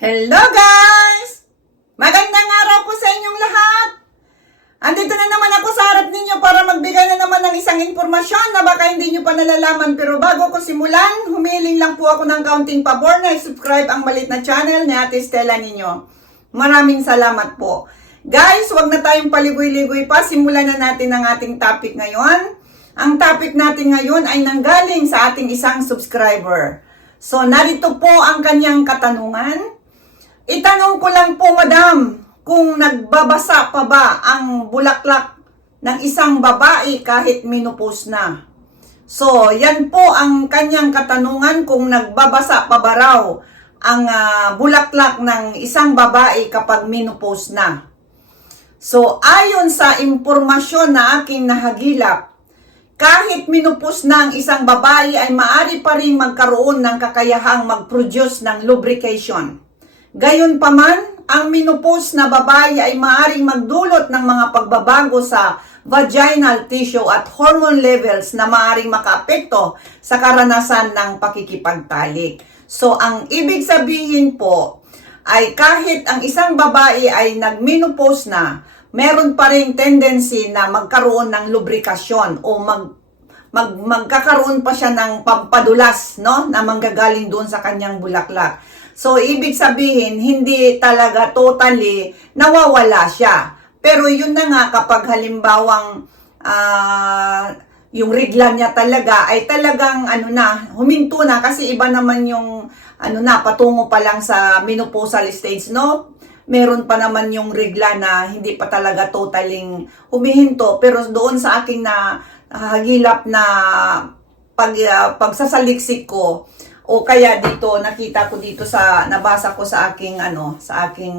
Hello guys! Magandang araw po sa inyong lahat! Andito na naman ako sa harap ninyo para magbigay na naman ng isang impormasyon na baka hindi nyo pa nalalaman pero bago ko simulan, humiling lang po ako ng kaunting pabor na subscribe ang malit na channel ni Ate Stella ninyo. Maraming salamat po. Guys, wag na tayong paligoy-ligoy pa. Simulan na natin ang ating topic ngayon. Ang topic natin ngayon ay nanggaling sa ating isang subscriber. So, narito po ang kanyang katanungan. Itanong ko lang po, madam, kung nagbabasa pa ba ang bulaklak ng isang babae kahit menopause na. So, yan po ang kanyang katanungan kung nagbabasa pa ba raw ang ah, bulaklak ng isang babae kapag menopause na. So, ayon sa impormasyon na aking nahagilap, kahit minupos na ang isang babae ay maari pa rin magkaroon ng kakayahang mag-produce ng lubrication. Gayon pa man, ang minupos na babae ay maaring magdulot ng mga pagbabago sa vaginal tissue at hormone levels na maaring makaapekto sa karanasan ng pakikipagtalik. So, ang ibig sabihin po ay kahit ang isang babae ay nagmenopause na, meron pa rin tendency na magkaroon ng lubrikasyon o mag mag, magkakaroon pa siya ng pampadulas, no? Na manggagaling doon sa kanyang bulaklak. So, ibig sabihin, hindi talaga totally nawawala siya. Pero yun na nga kapag halimbawang ah, yung regla niya talaga ay talagang ano na, huminto na kasi iba naman yung ano na, patungo pa lang sa menopausal stage, no? Meron pa naman yung regla na hindi pa talaga totaling humihinto. Pero doon sa aking na hagilap na pag, ah, pagsasaliksik ko, o kaya dito nakita ko dito sa nabasa ko sa aking ano sa aking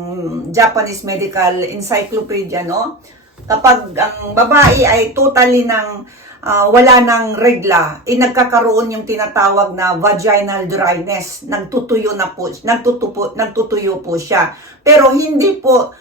Japanese Medical Encyclopedia no? Kapag ang babae ay totally ng ah, wala ng regla eh nagkakaroon yung tinatawag na vaginal dryness. Nagtutuyo na po nagtutupo nagtutuyo po siya. Pero hindi po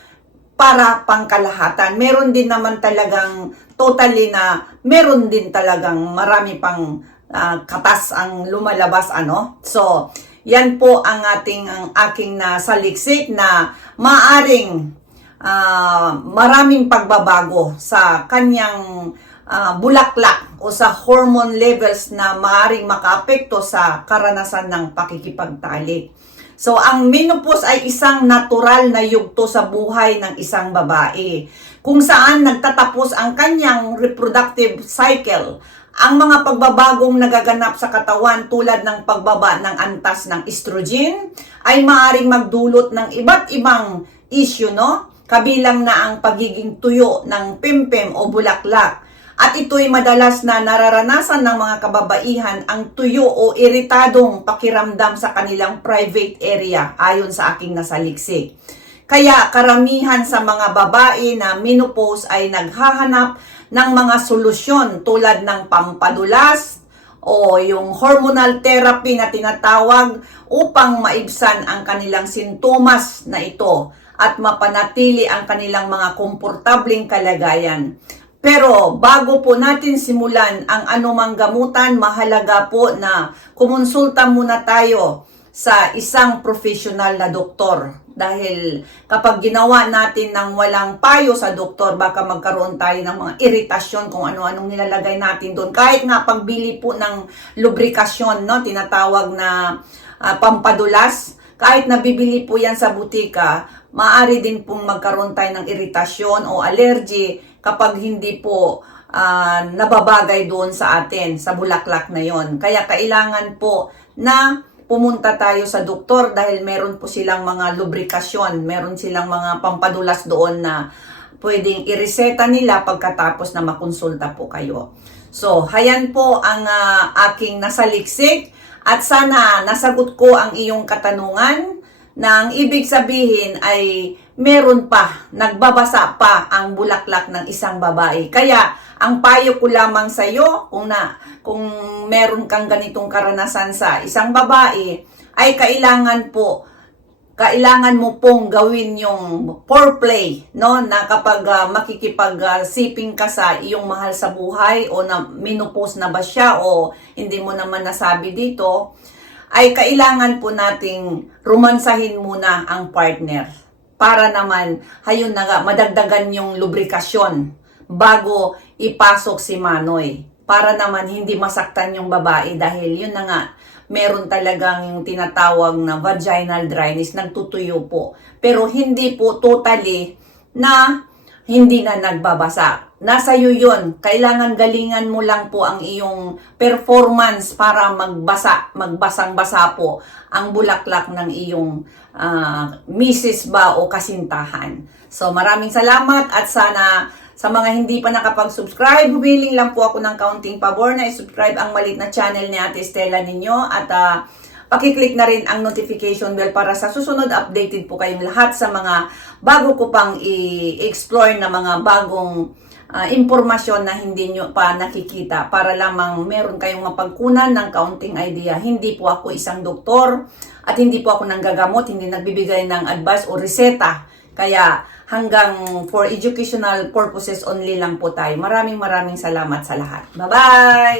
para pangkalahatan. Meron din naman talagang totally na meron din talagang marami pang ah, katas ang lumalabas ano. So, yan po ang ating ang aking nasaliksik na maaring ah, maraming pagbabago sa kanyang ah, bulaklak o sa hormone levels na maaring makaapekto sa karanasan ng pakikipagtalik. So, ang menopause ay isang natural na yugto sa buhay ng isang babae, kung saan nagtatapos ang kanyang reproductive cycle. Ang mga pagbabagong nagaganap sa katawan tulad ng pagbaba ng antas ng estrogen ay maaring magdulot ng iba't ibang issue, no? Kabilang na ang pagiging tuyo ng pimpim o bulaklak, at ito'y madalas na nararanasan ng mga kababaihan ang tuyo o iritadong pakiramdam sa kanilang private area ayon sa aking nasaliksik. Kaya karamihan sa mga babae na menopause ay naghahanap ng mga solusyon tulad ng pampadulas o yung hormonal therapy na tinatawag upang maibsan ang kanilang sintomas na ito at mapanatili ang kanilang mga komportabling kalagayan. Pero bago po natin simulan ang anumang gamutan, mahalaga po na kumonsulta muna tayo sa isang professional na doktor. Dahil kapag ginawa natin ng walang payo sa doktor, baka magkaroon tayo ng mga iritasyon kung ano-anong nilalagay natin doon. Kahit nga pagbili po ng lubrikasyon, no, tinatawag na ah, pampadulas, kahit nabibili po yan sa butika, maaari din pong magkaroon tayo ng iritasyon o allergy kapag hindi po ah, nababagay doon sa atin, sa bulaklak na yon. Kaya kailangan po na pumunta tayo sa doktor dahil meron po silang mga lubrikasyon, meron silang mga pampadulas doon na pwedeng ireseta nila pagkatapos na makonsulta po kayo. So, hayan po ang ah, aking nasaliksik at sana nasagot ko ang iyong katanungan na ang ibig sabihin ay meron pa, nagbabasa pa ang bulaklak ng isang babae. Kaya, ang payo ko lamang sa iyo, kung, na, kung meron kang ganitong karanasan sa isang babae, ay kailangan po, kailangan mo pong gawin yung foreplay, no? Na kapag ah, makikipag-siping ka sa iyong mahal sa buhay o na menopause na ba siya o hindi mo naman nasabi dito, ay kailangan po nating romansahin muna ang partner para naman hayun na nga, madagdagan yung lubrikasyon bago ipasok si Manoy para naman hindi masaktan yung babae dahil yun na nga meron talagang yung tinatawag na vaginal dryness, nagtutuyo po. Pero hindi po totally na hindi na nagbabasa. Nasa iyo yun. Kailangan galingan mo lang po ang iyong performance para magbasa, magbasang-basa po ang bulaklak ng iyong ah, misis ba o kasintahan. So maraming salamat at sana sa mga hindi pa nakapag-subscribe, humiling lang po ako ng kaunting pabor na i-subscribe ang malit na channel ni Ate Stella ninyo at ah, pakiclick na rin ang notification bell para sa susunod updated po kayong lahat sa mga bago ko pang i-explore na mga bagong ah, impormasyon na hindi nyo pa nakikita para lamang meron kayong mapagkunan ng kaunting idea. Hindi po ako isang doktor at hindi po ako nanggagamot, hindi nagbibigay ng advice o reseta. Kaya hanggang for educational purposes only lang po tayo. Maraming maraming salamat sa lahat. Bye-bye!